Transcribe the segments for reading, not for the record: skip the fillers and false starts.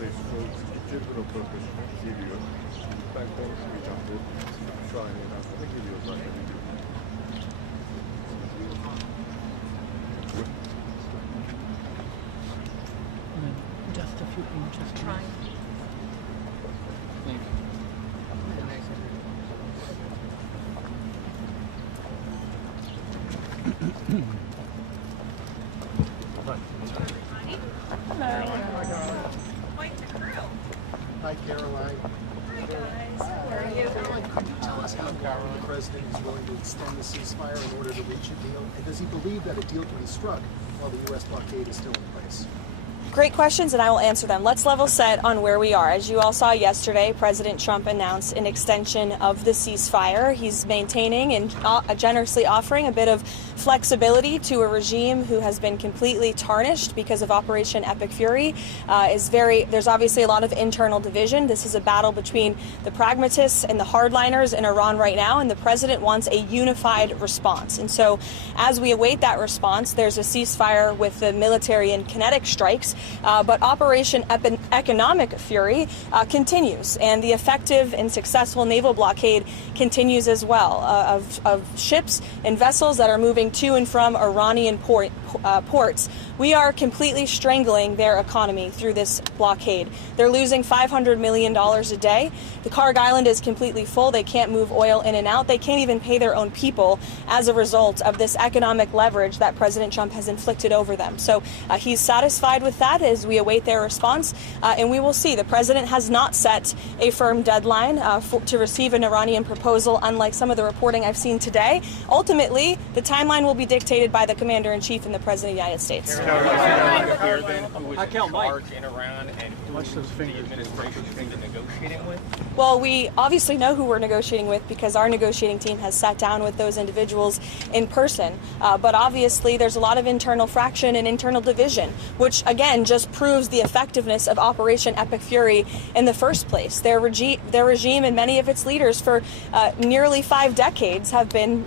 Twitter röportajına geliyor. Ben konuşmayacağım dedi. Şu an da geliyor zaten. Just a few inches. Trying. Thank you. Quite the crew. Hi, Caroline. Hi, guys. How are you? Caroline, could you tell us how the president is willing to extend the ceasefire in order to reach a deal? And does he believe that a deal can be struck while the U.S. blockade is still in place? Great questions, and I will answer them. Let's level set on where we are. As you all saw yesterday, President Trump announced an extension of the ceasefire. He's maintaining and generously offering a bit of flexibility to a regime who has been completely tarnished because of Operation Epic Fury. There's obviously a lot of internal division. This is a battle between the pragmatists and the hardliners in Iran right now, and the president wants a unified response. And so as we await that response, there's a ceasefire with the military and kinetic strikes, but Operation Economic Fury continues, and the effective and successful naval blockade continues as well of ships and vessels that are moving to and from Iranian ports. We are completely strangling their economy through this blockade. They're losing $500 million a day. The Carg Island is completely full. They can't move oil in and out. They can't even pay their own people as a result of this economic leverage that President Trump has inflicted over them. So he's satisfied with that as we await their response, and we will see. The president has not set a firm deadline to receive an Iranian proposal, unlike some of the reporting I've seen today. Ultimately, the timeline will be dictated by the commander-in-chief and the president of the United States. Charge in Iran and who the administration is negotiating with? Well, we obviously know who we're negotiating with because our negotiating team has sat down with those individuals in person. But obviously, there's a lot of internal fraction and internal division, which again just proves the effectiveness of Operation Epic Fury in the first place. Their regime and many of its leaders for nearly 5 decades have been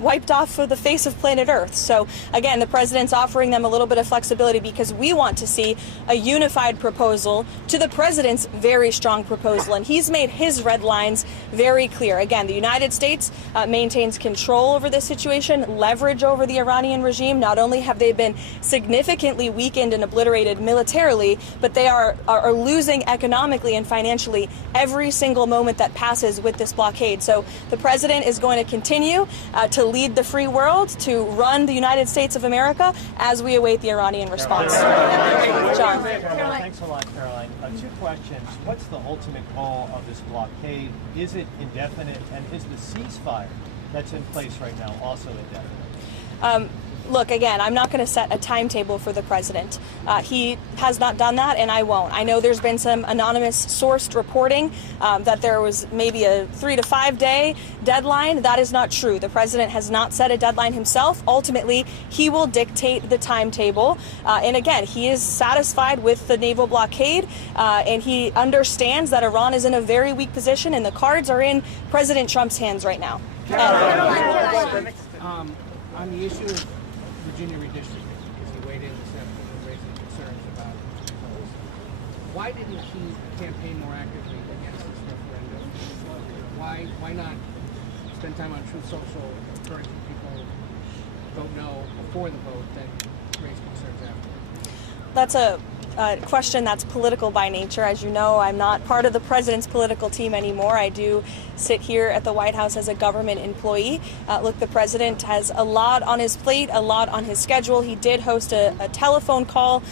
wiped off of the face of planet Earth. So again, the president's offering them a little bit of flexibility because we want to see a unified proposal to the president's very strong proposal, and he's made his red lines very clear. Again, the United States maintains control over this situation, leverage over the Iranian regime. Not only have they been significantly weakened and obliterated militarily, but they are losing economically and financially every single moment that passes with this blockade. So the president is going to continue to lead the free world, to run the United States of America as we await the Iranian response. John. Thanks a lot, Caroline. 2 questions. What's the ultimate goal of this blockade? Is it indefinite? And is the ceasefire that's in place right now also indefinite? Look, again, I'm not going to set a timetable for the president. He has not done that, and I won't. I know there's been some anonymous sourced reporting that there was maybe a 3 to 5 day deadline. That is not true. The president has not set a deadline himself. Ultimately, he will dictate the timetable. And again, he is satisfied with the naval blockade, and he understands that Iran is in a very weak position, and the cards are in President Trump's hands right now. On the issue of Virginia redistricting, because he weighed in this afternoon raising concerns about those. Why didn't he campaign more actively against this referendum? Why not spend time on Truth Social encouraging people to vote no before the vote, then raise concerns after? That's a question that's political by nature. As you know, I'm not part of the president's political team anymore. I do sit here at the White House as a government employee. Look, the president has a lot on his plate, a lot on his schedule. He did host a telephone call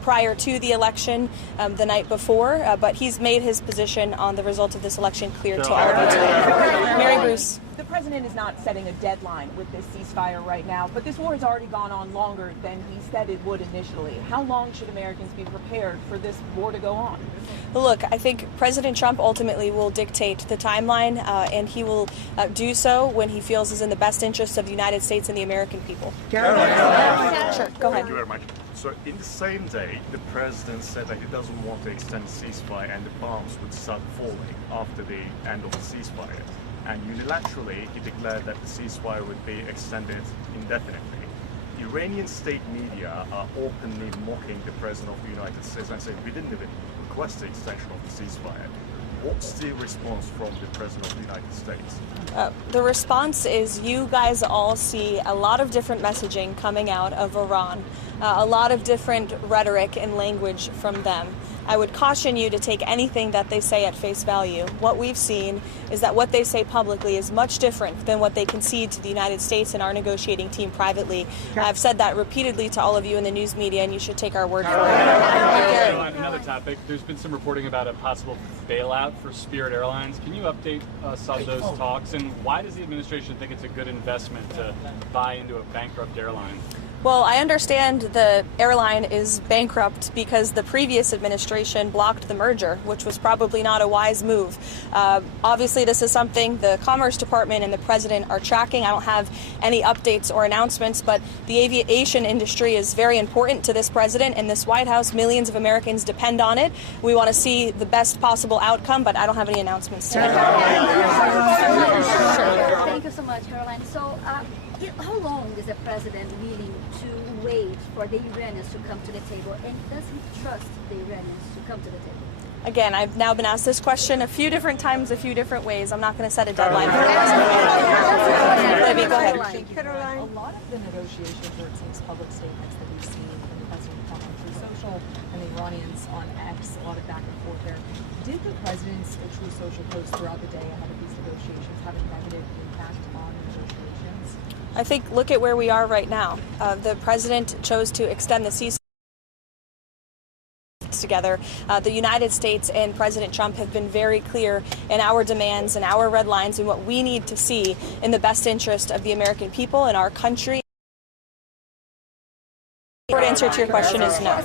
prior to the election the night before, but he's made his position on the result of this election clear to all of you today. Mary Bruce. The president is not setting a deadline with this ceasefire right now, but this war has already gone on longer than he said it would initially. How long should Americans be prepared for this war to go on? Look, I think President Trump ultimately will dictate the timeline, and he will do so when he feels is in the best interest of the United States and the American people. Sure, go ahead. Thank you very much. So in the same day, the president said that he doesn't want to extend the ceasefire and the bombs would start falling after the end of the ceasefire. And unilaterally, he declared that the ceasefire would be extended indefinitely. Iranian state media are openly mocking the President of the United States and saying we didn't even request the extension of the ceasefire. What's the response from the President of the United States? The response is you guys all see a lot of different messaging coming out of Iran, a lot of different rhetoric and language from them. I would caution you to take anything that they say at face value. What we've seen is that what they say publicly is much different than what they concede to the United States and our negotiating team privately. I've said that repeatedly to all of you in the news media, and you should take our word for it. On another topic, there's been some reporting about a possible bailout for Spirit Airlines. Can you update us on those talks, and why does the administration think it's a good investment to buy into a bankrupt airline? Well, I understand the airline is bankrupt because the previous administration blocked the merger, which was probably not a wise move. Obviously, this is something the Commerce Department and the President are tracking. I don't have any updates or announcements, but the aviation industry is very important to this President and this White House. Millions of Americans depend on it. We want to see the best possible outcome, but I don't have any announcements today. Thank you so much, Caroline. So, how long is the President willing to wait for the Iranians to come to the table, and does he trust the Iranians to come to the table? Again, I've now been asked this question a few different times, a few different ways. I'm not going to set a deadline for the President. Libby, go ahead. Caroline. A lot of the negotiations, or it seems public statements that we've seen from the President on True Social and the Iranians on X, a lot of back and forth there. Did the President's True Social posts throughout the day ahead of these negotiations have a negative impact on negotiations? I think look at where we are right now. The President chose to extend the ceasefire together. The United States and President Trump have been very clear in our demands and our red lines and what we need to see in the best interest of the American people and our country. The short answer to your question is no.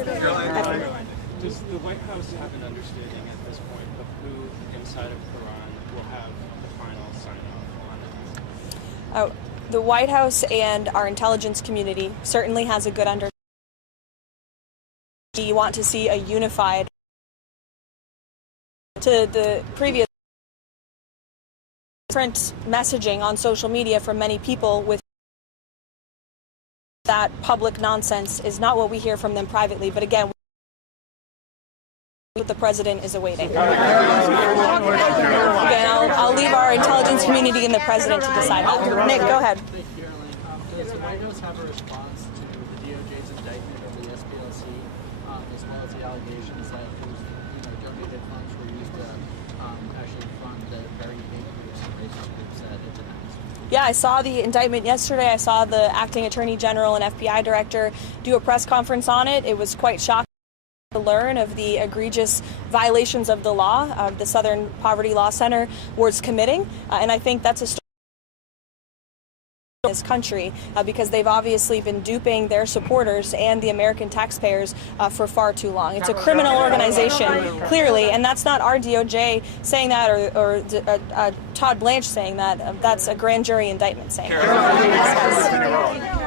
Does the White House have an understanding at this point of who inside of Iran will have the final sign-off on it? The White House and our intelligence community certainly has a good understanding. You want to see a unified to the previous different messaging on social media from many people with that public nonsense is not what we hear from them privately. But again, what the President is awaiting. Again, I'll leave our intelligence community and the President to decide that. Nick, go ahead. Thank you, Caroline. Does the White House have a response to the DOJ's indictment of the SPLC, as well as the allegations that donated funds were used to actually fund the very dangerous racist groups that it denounced? Yeah, I saw the indictment yesterday. I saw the acting attorney general and FBI director do a press conference on it. It was quite shocking to learn of the egregious violations of the law the Southern Poverty Law Center was committing. And I think that's a story in this country because they've obviously been duping their supporters and the American taxpayers for far too long. It's a criminal organization, clearly, and that's not our DOJ saying that or Todd Blanche saying that. That's a grand jury indictment saying that.